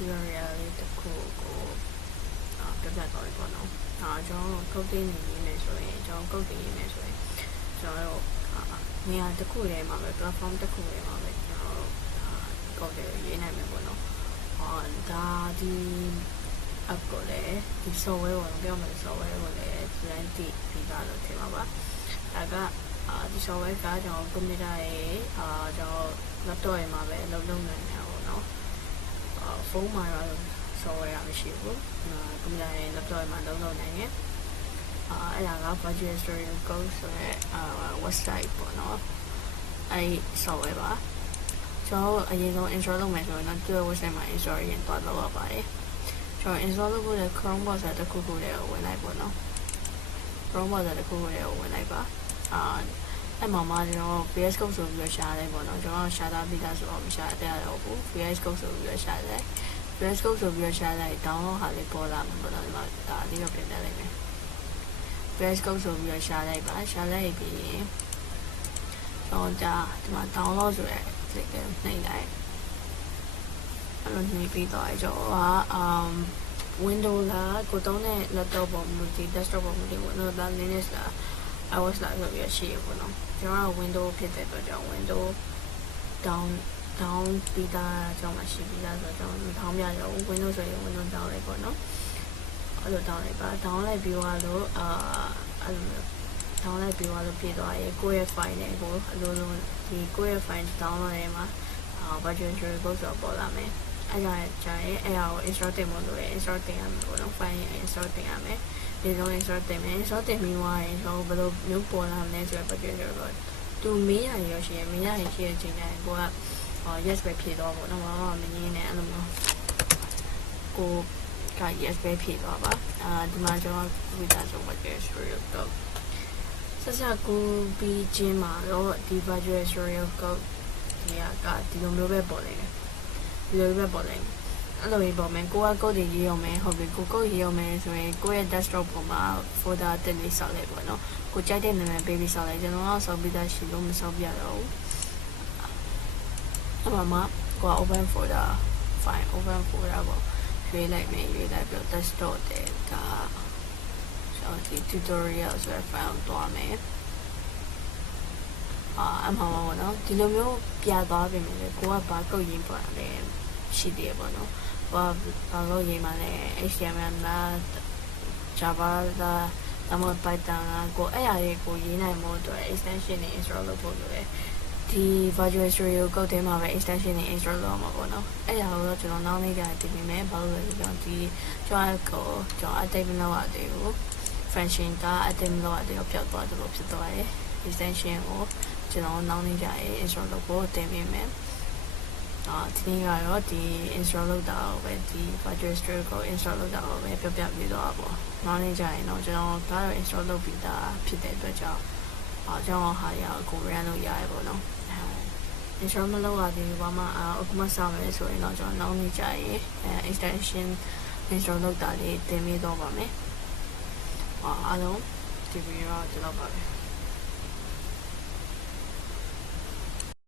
tutorial လေးတစ်ခုကိုပြပြသွားပြီပေါ့နော်ကျွန်တော်ကုတ်တင်ရေးမယ်ဆိုရင်ကျွန်တော်ကုတ်တင်ရေးမယ်ဆိုရင်ကျွန်တော်တို့နေရာတစ်ခုထဲမှာပဲ platform တစ်ခုထဲမှာပဲကျွန်တော်ကုတ်တင်ရေးနိုင်မယ်ပေါ့နော်ဒါဒီ app ကိုလည်းဒီ software ကိုပြောမယ် software ကိုလည်းဒီတိုင်းပြီးသားလို့ထင်ပါပါဒါကဒီ software ကကျွန်တော် computer ရဲ့ကျွန်တော် laptop ရဲ့မှာပဲလုပ်နိုင်တယ်ပေါ့နော်ဖုန်းမှာတော့ software မရှိဘူးcomputer ရဲ့ laptop ရဲ့မှာလုပ်နိုင်တယ်အဲ့ဒါက Visual Studio Code ဆိုတဲ့website ပေါ့နော်အဲ့ software ပါကျွန်တော်အရင်ဆုံး install လုပ်မယ်ဆိုရင်တော့သူ့ website မှာ install ရင်တော့လုပ်ရပါတယ်ကျွန်တော် install လုပ်ဖို့လည်း Chrome browser တစ်ခုခုလေးကိုဝင်လိုက်ပေါ့နော် Chrome browser တစ်ခုခုလေးကိုဝင်လိုက်ပါအဲ့မှာကျွန်တော် VS Code ဆိုပြီးရှာတယ်ပေါ့နော်ကျွန်တော်ရှာတာပြီးသားဆိုတော့မရှာတဲ့ရတော့ဘူး VS Code ဆိုပြီးရှာတယ် VS Code ဆိုပြီးရှာလိုက် download ဟာလေးပေါ်လာမှာပေါ့နော်ဒီမှာဒါလေးတော့ပြင်ပြလိုက်မယ် VS Code ဆိုပြီးရှာလိုက်ပါရှာလိုက်ပြီးရင်ကျွန်တော်ဒီမှာ download ဆိုတဲ့ click နဲ့နှိပ်လိုက်အဲ့လိုနှိပ်ပြီးတော့ကျွန်တော်ကWindows လားကိုတုံးတဲ့ laptop ပေါ်မူတည် desktop ပေါ်မူတည် Windows လား Linux လား iOS လားဆိုပြီးရှိရပေါ့နော်ကျွန်တော်က Windows ဖြစ်တဲ့အတွက်ကြောင့် Windows down ပြီးသားကျွန်တော်ရှိပြီးသားဆိုတော့ကျွန်တော်ထောင်းပြရအောင် Windows ဆိုရင် Windows down လိုက်ပေါ့နော်အဲ့လို down လိုက်ပါ down လိုက်ပြီးတော့အဲ့လို down လိုက်ပြီးတော့ပြသွားရေကိုယ့်ရဲ့ file နဲ့ကိုအလိုလိုဒီကိုယ့်ရဲ့ file download ရမှာVisual Studio Code ဆိုပေါ်လာမယ်အဲ့ဒါကြရင်အဲ့ဒါကို install တင်ဖို့လိုရယ် install တင်ရမယ်ပေါ့နော် file ရင် install တင်ရမယ်ဒီလို install တင်မယ် install တင်ပြီးသွားရင်ကျွန်တော်ဘယ်လိုမျိုးပေါ်လာမလဲဆိုတော့ Visual Studio Code သူမေးရရောရှိရင်မေးရရင်ရှိတဲ့အချိန်တိုင်းကိုကyes ပဲဖြေတော့ပေါ့နော်မမင်းကြီးနဲ့အဲ့လိုမျိုးကိုက yes ပဲဖြေတော့ပါဒီမှာကျွန်တော်ဝိဒါဆို Visual Studio Code ဆက်စပ်ကူပြီးချင်းမှာတော့ဒီ Visual Studio Code ဒီလိုမျိုးပဲပေါ်နေတယ်ဒီလိုပဲပေါ်နေအဲ့လိုပဲပေါ်မယ်ကိုကကုတ်တွေရေးအောင်မယ်ဟုတ်ပြီကိုကုတ်ရေးအောင်မယ်ဆိုရင်ကိုရဲ့ desktop ပေါ်မှာ folder တင်လေးဆောက်လိုက်ပေါ့နော်ကိုကြိုက်တဲ့နာမည်ပေးပြီးဆောက်လိုက်ကျွန်တော်ကဆောက်ပြီးသားရှိလို့မဆောက်ပြတော့ဘူးအဲ့မှာကိုက open folder file open folder ပေါ့ရွေးလိုက်မယ်ရွေးလိုက်ပြီး desktop တဲ့ဒါကျွန်တော်ဒီ tutorial ဆိုတဲ့ file တွားမယ်အမှန်ပါနော်ဒီလိုမျိုးပြသွားပြင်မယ်လေကိုကဘာကုတ်ရင်းပေါ်လဲရှိသေးရပေါ့နော်ဘာလို့ရေးမှလဲ HTML လား Java လားဒါမှမဟုတ် Python လားကိုအဲ့အရာတွေကိုရေးနိုင်ဖို့အတွက် extension တွေ install လုပ်ဖို့လိုတယ်ဒီ Visual Studio Code ထဲမှာပဲ extension တွေ install လုပ်မှာပေါ့နော်အဲ့အရာကိုတော့ကျွန်တော်နောက်နေ့ကျရင်တင်ပေးမယ်ဘာလို့လဲဆိုတော့ဒီကျွန်တော် update မလုပ်ရသေးဘူး function က update မလုပ်ရသေးတော့ပျောက်သွားတယ်လို့ဖြစ်သွားတယ် extension ကိုကျွန်တော်နောက်နေ့ကျရင် install လုပ်ဖို့တင်ပေးမယ်ဒီနေ့ကတော့ဒီ install လုပ်တာကိုပဲဒီ Visual Studio Code install လုပ်တာကိုပဲပြပြပြီးတော့ပေါ့နောက်နေ့ကျရင်တော့ကျွန်တော်ဒါတော့ install လုပ်ပြီးသားဖြစ်တဲ့အတွက်ကြောင့်ကျွန်တော်ဟာရကို run လုပ်ရတယ်ပေါ့နော် install မလုပ်ရသေးဘူးဘာမှအခုမှစမယ်ဆိုရင်တော့ကျွန်တော်နောက်နေ့ကျရင် extension install လုပ်တာလေးတင်ပြီးတော့ပါမယ်အားလုံးဒီဗီဒီယိုတော့ဒီလောက်ပါပဲ